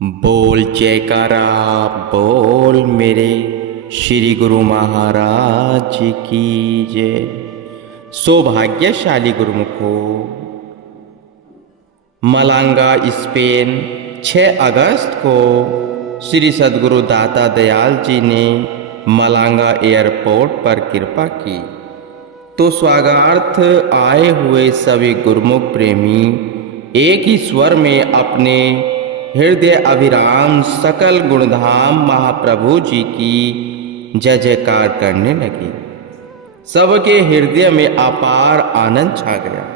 बोल जयकारा बोल मेरे श्री गुरु महाराज की जय। सौभाग्यशाली गुरुमुखो, मलांगा स्पेन 6 अगस्त को श्री सद्गुरु दाता दयाल जी ने मलांगा एयरपोर्ट पर कृपा की, तो स्वागतार्थ आए हुए सभी गुरुमुख प्रेमी एक ही स्वर में अपने हृदय अभिराम सकल गुणधाम महाप्रभु जी की जय जयकार करने लगे। सबके हृदय में अपार आनंद छा गया।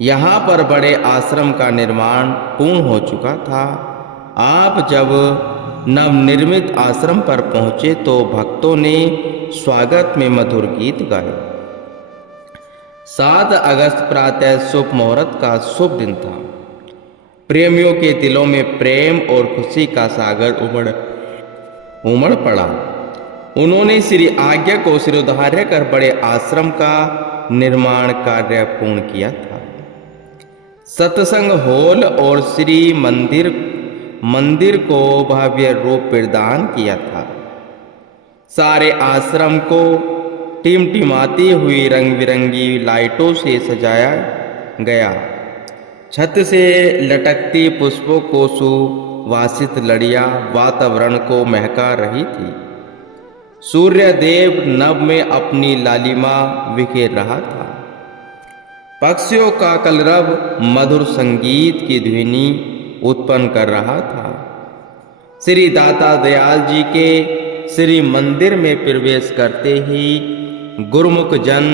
यहाँ पर बड़े आश्रम का निर्माण पूर्ण हो चुका था। आप जब नवनिर्मित आश्रम पर पहुंचे तो भक्तों ने स्वागत में मधुर गीत गाए। 7 अगस्त प्रातः शुभ मुहूर्त का शुभ दिन था। प्रेमियों के दिलों में प्रेम और खुशी का सागर उमड़ पड़ा। उन्होंने श्री आज्ञा को सिरोधार्य कर बड़े आश्रम का निर्माण कार्य पूर्ण किया था। सत्संग हॉल और श्री मंदिर को भव्य रूप प्रदान किया था। सारे आश्रम को टिमटिमाती हुई रंग बिरंगी लाइटों से सजाया गया। छत से लटकती पुष्पों को सुवासित लड़ियां वातावरण को महका रही थी। सूर्य देव नभ में अपनी लालिमा बिखेर रहा था। पक्षियों का कलरव मधुर संगीत की ध्वनि उत्पन्न कर रहा था। श्री दाता दयाल जी के श्री मंदिर में प्रवेश करते ही गुरुमुख जन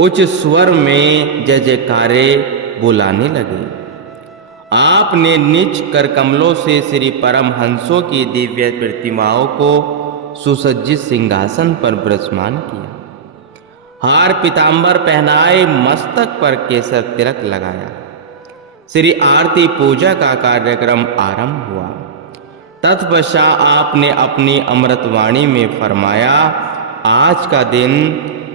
उच्च स्वर में जय जयकारे बुलाने लगे। आपने निज कर कमलों से श्री परमहंसों की दिव्य प्रतिमाओं को सुसज्जित सिंहासन पर विराजमान किया। हार पीतांबर पहनाए, मस्तक पर केसर तिलक लगाया। श्री आरती पूजा का कार्यक्रम आरंभ हुआ। तत्पश्चात आपने अपनी अमृतवाणी में फरमाया, आज का दिन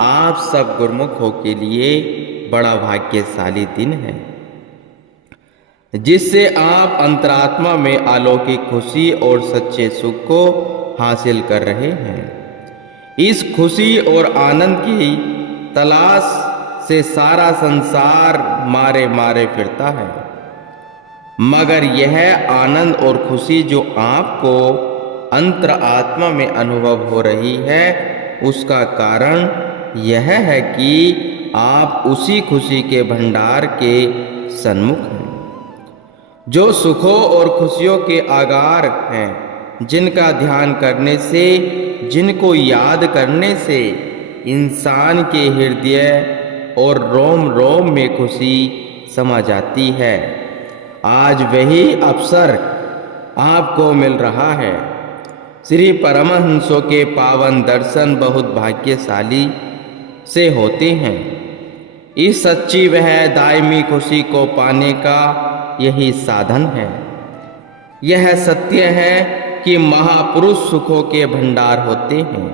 आप सब गुरुमुखों के लिए बड़ा भाग्यशाली दिन है, जिससे आप अंतरात्मा में अलौकिक खुशी और सच्चे सुख को हासिल कर रहे हैं। इस खुशी और आनंद की तलाश से सारा संसार मारे मारे फिरता है, मगर यह आनंद और खुशी जो आपको अंतरात्मा में अनुभव हो रही है, उसका कारण यह है कि आप उसी खुशी के भंडार के सन्मुख हैं, जो सुखों और खुशियों के आगार हैं, जिनका ध्यान करने से, जिनको याद करने से इंसान के हृदय और रोम रोम में खुशी समा जाती है। आज वही अवसर आपको मिल रहा है। श्री परमहंसों के पावन दर्शन बहुत भाग्यशाली से होते हैं। इस सच्ची वह दायमी खुशी को पाने का यही साधन है। यह सत्य है कि महापुरुष सुखों के भंडार होते हैं,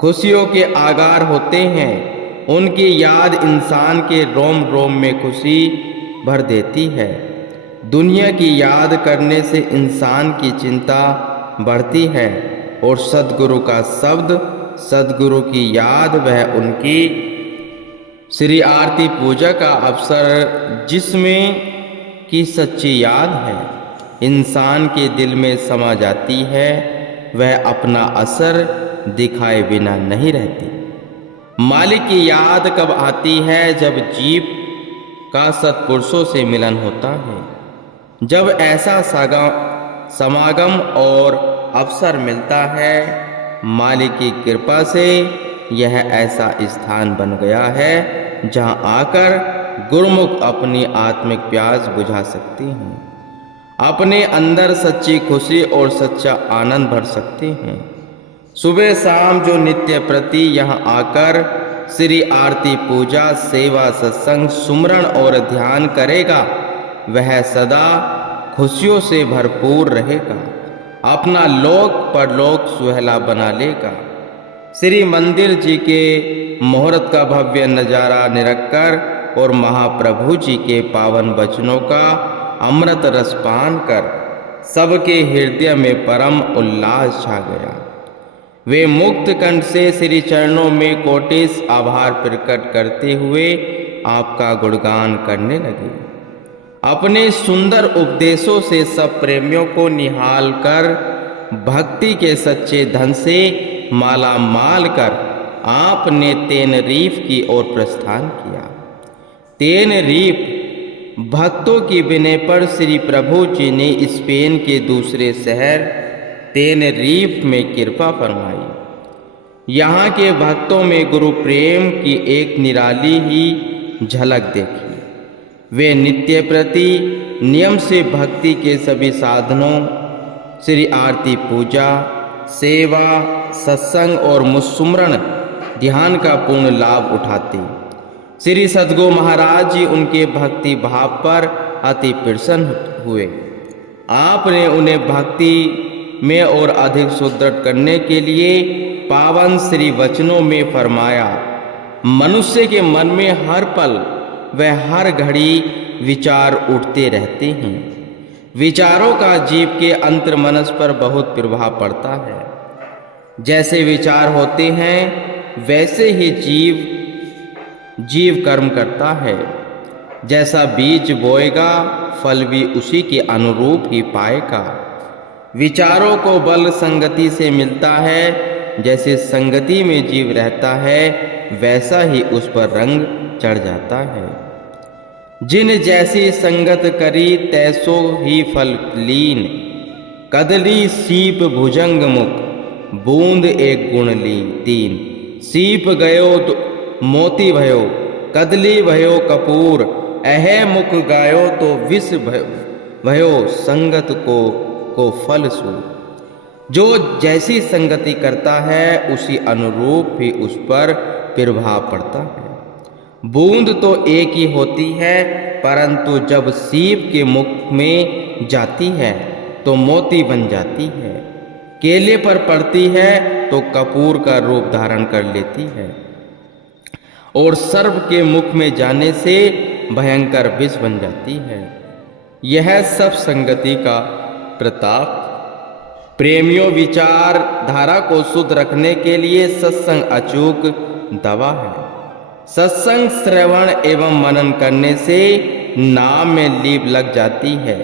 खुशियों के आगार होते हैं। उनकी याद इंसान के रोम रोम में खुशी भर देती है। दुनिया की याद करने से इंसान की चिंता बढ़ती है और सद्गुरु का शब्द, सद्गुरु की याद, वह उनकी श्री आरती पूजा का अवसर जिसमें की सच्ची याद है, इंसान के दिल में समा जाती है, वह अपना असर दिखाए बिना नहीं रहती। मालिक की याद कब आती है? जब जीव का सत्पुरुषों से मिलन होता है, जब ऐसा समागम और अवसर मिलता है। मालिक की कृपा से यह ऐसा स्थान बन गया है जहां आकर गुरुमुख अपनी आत्मिक प्यास बुझा सकते हैं, अपने अंदर सच्ची खुशी और सच्चा आनंद भर सकते हैं। सुबह शाम जो नित्य प्रति यहाँ आकर श्री आरती पूजा, सेवा, सत्संग, सुमरण और ध्यान करेगा, वह सदा खुशियों से भरपूर रहेगा, अपना लोक परलोक सुहेला बना लेगा। श्री मंदिर जी के मुहूर्त का भव्य नजारा निरखकर और महाप्रभु जी के पावन वचनों का अमृत रसपान कर सबके हृदय में परम उल्लास छा गया। वे मुक्त कंठ से श्री चरणों में कोटिस आभार प्रकट करते हुए आपका गुणगान करने लगे। अपने सुंदर उपदेशों से सब प्रेमियों को निहाल कर भक्ति के सच्चे धन से माला माल कर आपने तेनरीफ की ओर प्रस्थान किया। तेनरीफ भक्तों की विनय पर श्री प्रभु जी ने स्पेन के दूसरे शहर तेनरीफ में कृपा फरमाई। यहाँ के भक्तों में गुरु प्रेम की एक निराली ही झलक देखी। वे नित्य प्रति नियम से भक्ति के सभी साधनों श्री आरती, पूजा, सेवा, सत्संग और मुस्सुमरण ध्यान का पूर्ण लाभ उठाते। श्री सद्गुरु महाराज जी उनके भक्ति भाव पर अति प्रसन्न हुए। आपने उन्हें भक्ति में और अधिक सुदृढ़ करने के लिए पावन श्री वचनों में फरमाया, मनुष्य के मन में हर पल व हर घड़ी विचार उठते रहते हैं। विचारों का जीव के अंतर मनस पर बहुत प्रभाव पड़ता है। जैसे विचार होते हैं वैसे ही जीव कर्म करता है। जैसा बीज बोएगा फल भी उसी के अनुरूप ही पाएगा। विचारों को बल संगति से मिलता है। जैसे संगति में जीव रहता है वैसा ही उस पर रंग चढ़ जाता है। जिन जैसी संगत करी तैसो ही फल लीन। कदली सीप भुजंग मुख बूंद एक गुण ली तीन। सीप गयो तो मोती भयो कदली भयो कपूर। अह मुख गायो तो विष भयो संगत को फल सूर। जो जैसी संगति करता है उसी अनुरूप ही उस पर प्रभाव पड़ता है। बूंद तो एक ही होती है, परंतु जब सीप के मुख में जाती है तो मोती बन जाती है। केले पर पड़ती है तो कपूर का रूप धारण कर लेती है और सर्प के मुख में जाने से भयंकर विष बन जाती है। यह सब संगति का प्रताप। प्रेमियों, विचार धारा को शुद्ध रखने के लिए सत्संग अचूक दवा है। सत्संग श्रवण एवं मनन करने से नाम में लीप लग जाती है।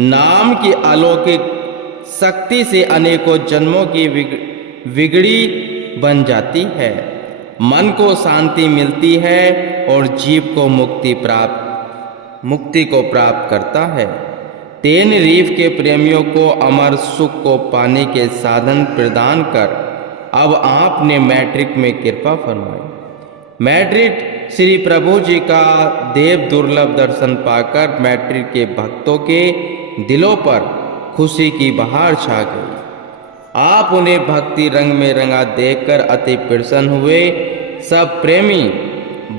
नाम की अलौकिक शक्ति से अनेकों जन्मों की बिगड़ी बन जाती है। मन को शांति मिलती है और जीव को मुक्ति को प्राप्त करता है। तेनरीफ के प्रेमियों को अमर सुख को पाने के साधन प्रदान कर अब आपने मैट्रिक में कृपा फरमाई। मैट्रिक श्री प्रभु जी का देव दुर्लभ दर्शन पाकर मैट्रिक के भक्तों के दिलों पर खुशी की बहार छा गई। आप उन्हें भक्ति रंग में रंगा देखकर अति प्रसन्न हुए। सब प्रेमी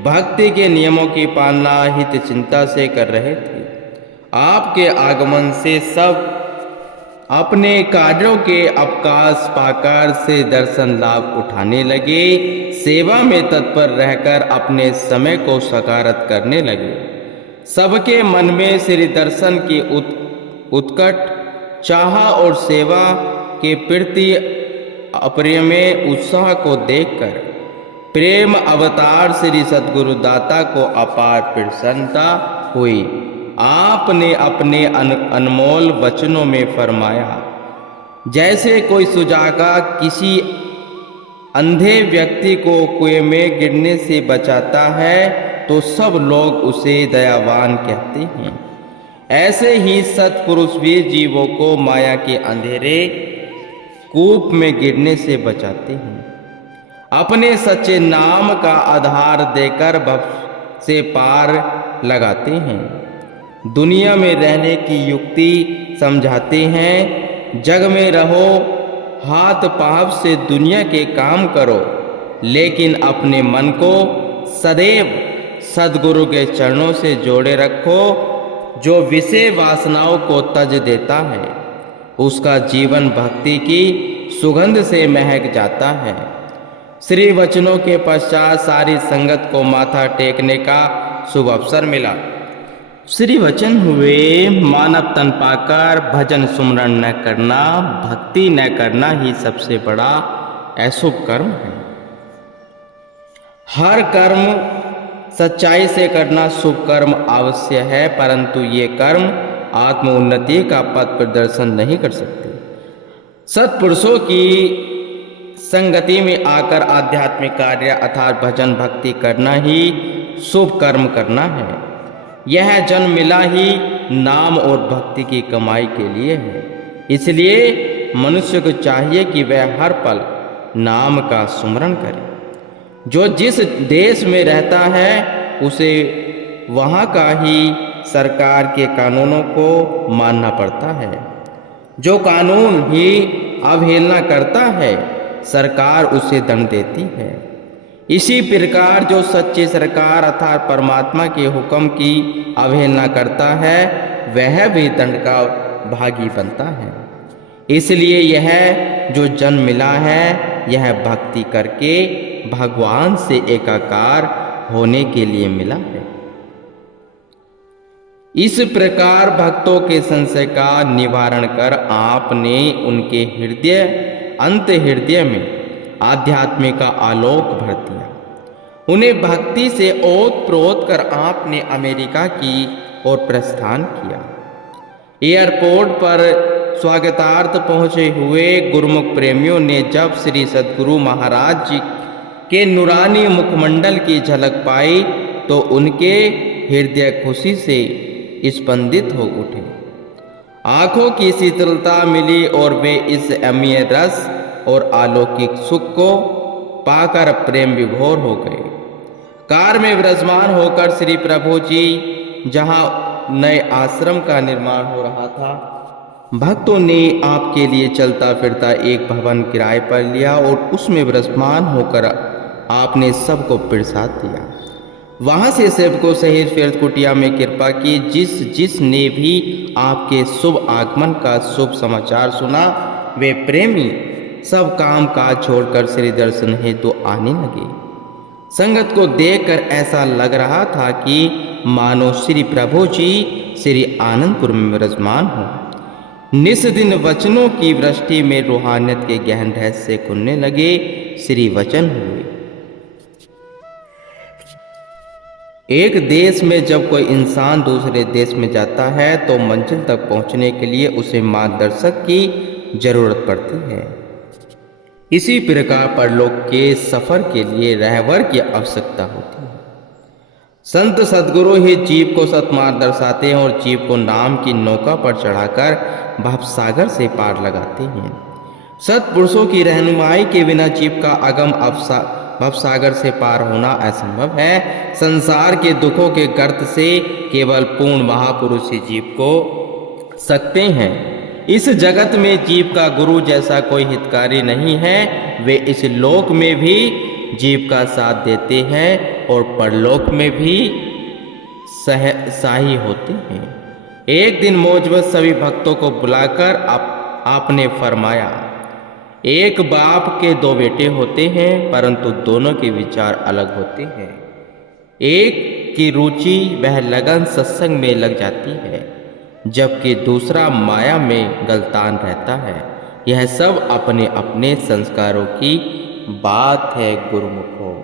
भक्ति के नियमों की पालना हित चिंता से कर रहे थे। आपके आगमन से सब अपने कार्यों के अवकाश पाकर से दर्शन लाभ उठाने लगे। सेवा में तत्पर रहकर अपने समय को सकारत करने लगे। सबके मन में श्री दर्शन की उत्कट चाह और सेवा के प्रति अपरिमेय उत्साह को देखकर प्रेम अवतार श्री सद्गुरु दाता को अपार प्रसन्नता हुई। आपने अपने अनमोल वचनों में फरमाया, जैसे कोई सुजागा किसी अंधे व्यक्ति को कुएं में गिरने से बचाता है तो सब लोग उसे दयावान कहते हैं। ऐसे ही सत्पुरुष भी जीवों को माया के अंधेरे कूप में गिरने से बचाते हैं। अपने सच्चे नाम का आधार देकर भव से पार लगाते हैं। दुनिया में रहने की युक्ति समझाते हैं। जग में रहो, हाथ पांव से दुनिया के काम करो, लेकिन अपने मन को सदैव सद्गुरु के चरणों से जोड़े रखो। जो विषय वासनाओं को तज देता है उसका जीवन भक्ति की सुगंध से महक जाता है। श्री वचनों के पश्चात सारी संगत को माथा टेकने का शुभ अवसर मिला। श्री वचन हुए, मानव तन पाकर भजन सुमरण न करना, भक्ति न करना ही सबसे बड़ा अशुभ कर्म है। हर कर्म सच्चाई से करना शुभ कर्म अवश्य है, परंतु ये कर्म आत्म उन्नति का पथ प्रदर्शन नहीं कर सकते। सत्पुरुषों की संगति में आकर आध्यात्मिक कार्य अर्थात भजन भक्ति करना ही शुभ कर्म करना है। यह जन्म मिला ही नाम और भक्ति की कमाई के लिए है। इसलिए मनुष्य को चाहिए कि वह हर पल नाम का सुमरण करे। जो जिस देश में रहता है उसे वहाँ का ही सरकार के कानूनों को मानना पड़ता है। जो कानून ही अवहेलना करता है सरकार उसे दंड देती है। इसी प्रकार जो सच्ची सरकार अर्थात परमात्मा के हुक्म की अवहेलना करता है वह भी दंड का भागी बनता है। इसलिए यह जो जन्म मिला है यह भक्ति करके भगवान से एकाकार होने के लिए मिला है। इस प्रकार भक्तों के संशय का निवारण कर आपने उनके हृदय में आध्यात्म का आलोक भर दिया। उन्हें भक्ति से ओत-प्रोत कर आपने अमेरिका की ओर प्रस्थान किया। एयरपोर्ट पर स्वागतार्थ पहुंचे हुए गुरुमुख प्रेमियों ने जब श्री सद्गुरु महाराज जी के नूरानी मुखमंडल की झलक पाई तो उनके हृदय खुशी से स्पंदित हो उठे। आंखों की शीतलता मिली और वे इस अमीय रस और अलौकिक सुख को पाकर प्रेम विभोर हो गए। कार में विराजमान होकर श्री प्रभु जी जहां नए आश्रम का निर्माण हो रहा था, भक्तों ने आपके लिए चलता फिरता एक भवन किराए पर लिया और उसमें विराजमान होकर आपने सबको प्रसाद दिया। वहां से सेवकों सहित फिर कुटिया में कृपा की। जिसने भी आपके शुभ आगमन का शुभ समाचार सुना वे प्रेमी सब काम काज छोड़कर श्री दर्शन हेतु आने लगे। संगत को देखकर ऐसा लग रहा था कि मानो श्री प्रभु जी श्री आनंदपुर में विराजमान हो। निस दिन वचनों की वृष्टि में रूहानियत के गहन रहस्य खुलने लगे। श्री वचन हुए। एक देश में जब कोई इंसान दूसरे देश में जाता है तो मंजिल तक पहुंचने के लिए उसे मार्गदर्शक की जरूरत पड़ती है। इसी प्रकार परलोक के सफर के लिए रहबर की आवश्यकता होती है। संत सद्गुरु ही जीव को सत्मार्ग दर्शाते हैं और जीव को नाम की नौका पर चढ़ाकर भवसागर से पार लगाते हैं। सत्पुरुषों की रहनुमाई के बिना जीव का अगम भवसागर से पार होना असंभव है। संसार के दुखों के गर्त से केवल पूर्ण महापुरुष ही जीव को सकते हैं। इस जगत में जीव का गुरु जैसा कोई हितकारी नहीं है। वे इस लोक में भी जीव का साथ देते हैं और परलोक में भी सहाय होते हैं। एक दिन मौजवत सभी भक्तों को बुलाकर आपने फरमाया, एक बाप के दो बेटे होते हैं परंतु दोनों के विचार अलग होते हैं। एक की रुचि वह लगन सत्संग में लग जाती है जबकि दूसरा माया में गलतान रहता है। यह सब अपने अपने संस्कारों की बात है गुरुमुखों।